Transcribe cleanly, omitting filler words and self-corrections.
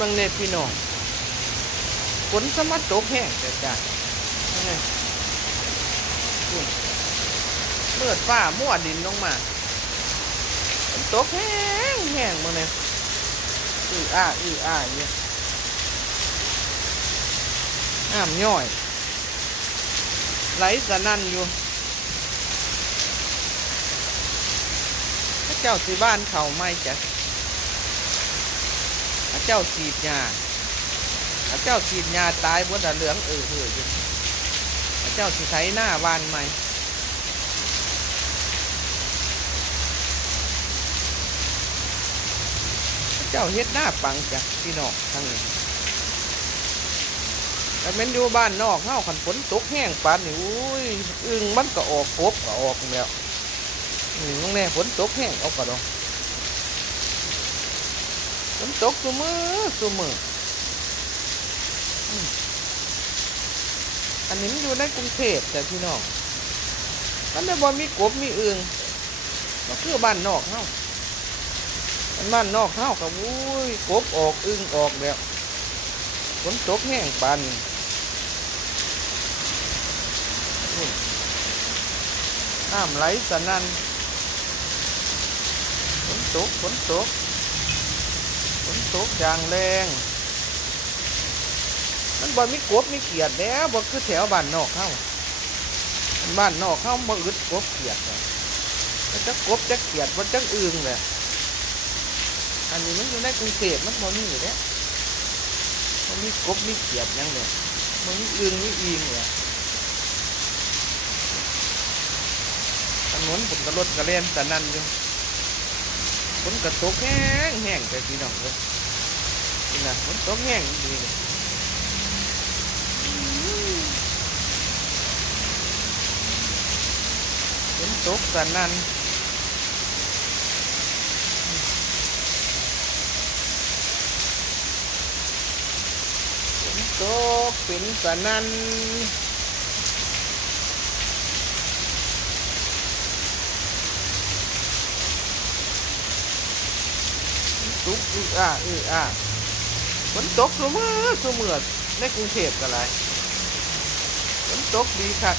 บางเน็ตพี่น้องฝนสมัดตกแห้งแต่จ้ะนี่เลือดฟ้ามั่วดินลงมาฝนตกแห้งแห้งบางเน็ตเนี่ยน้ำย่อยไหลสนั่นอยู่พระเจ้าสีบ้านเขาไม่จ้ะพระเจ้าสีดยาพระเจ้าสีดยาตายบนเหลืองอยู่พระเจ้าสีไถหน้าบ้านใหม่พระเจ้าเฮ็ดหน้าปังจ้ะพี่น้องทั้งนี้แต่เป็นอยู่บ้านนอกเฮาขันฝนตกแห้งปานนี่อุ้ยอึ่งมันก็ออกกบก็ออกแล้วนี่ตรงนี้ฝนตกแห้งเอากระดองฝนตกซุมืออันนี้มันอยู่ในกรุงเทพแต่พี่น้องมันได้บ่มีกบมีอึ่งก็คือบ้านนอกเฮาบ้านนอกเฮาก็อุ้ยกบออกอึ่งออกแล้วฝนตกแห้งปานนี้น้ำไหลสนั่นฝนตกอย่างแรงมันบ่มีกบมีเขียดแล้วบ่คือแถวบ้านนอกเฮาบ่อึดกบเขียดมันจะกบจะเขียดมันจะอึ่งแหละอันนี้มันอยู่ในกรุงเทพมันบ่มีอยู่แล้วมันมีกบมีเขียดยังเลยมันมีอึ่งมีอิงเนี่ยถนนผมก็รถกระเล่นแต่นั่นอยู่ฝนกระตกแห้งแต่พี่น้องเลยนี่นะฝนตกแห้งดีเลยฝนตกแต่นั่นฝนตกเป็นแต่นั่นตุกฝนตกเสมอในกรุงเทพก็ไรฝนตกดีค่ะ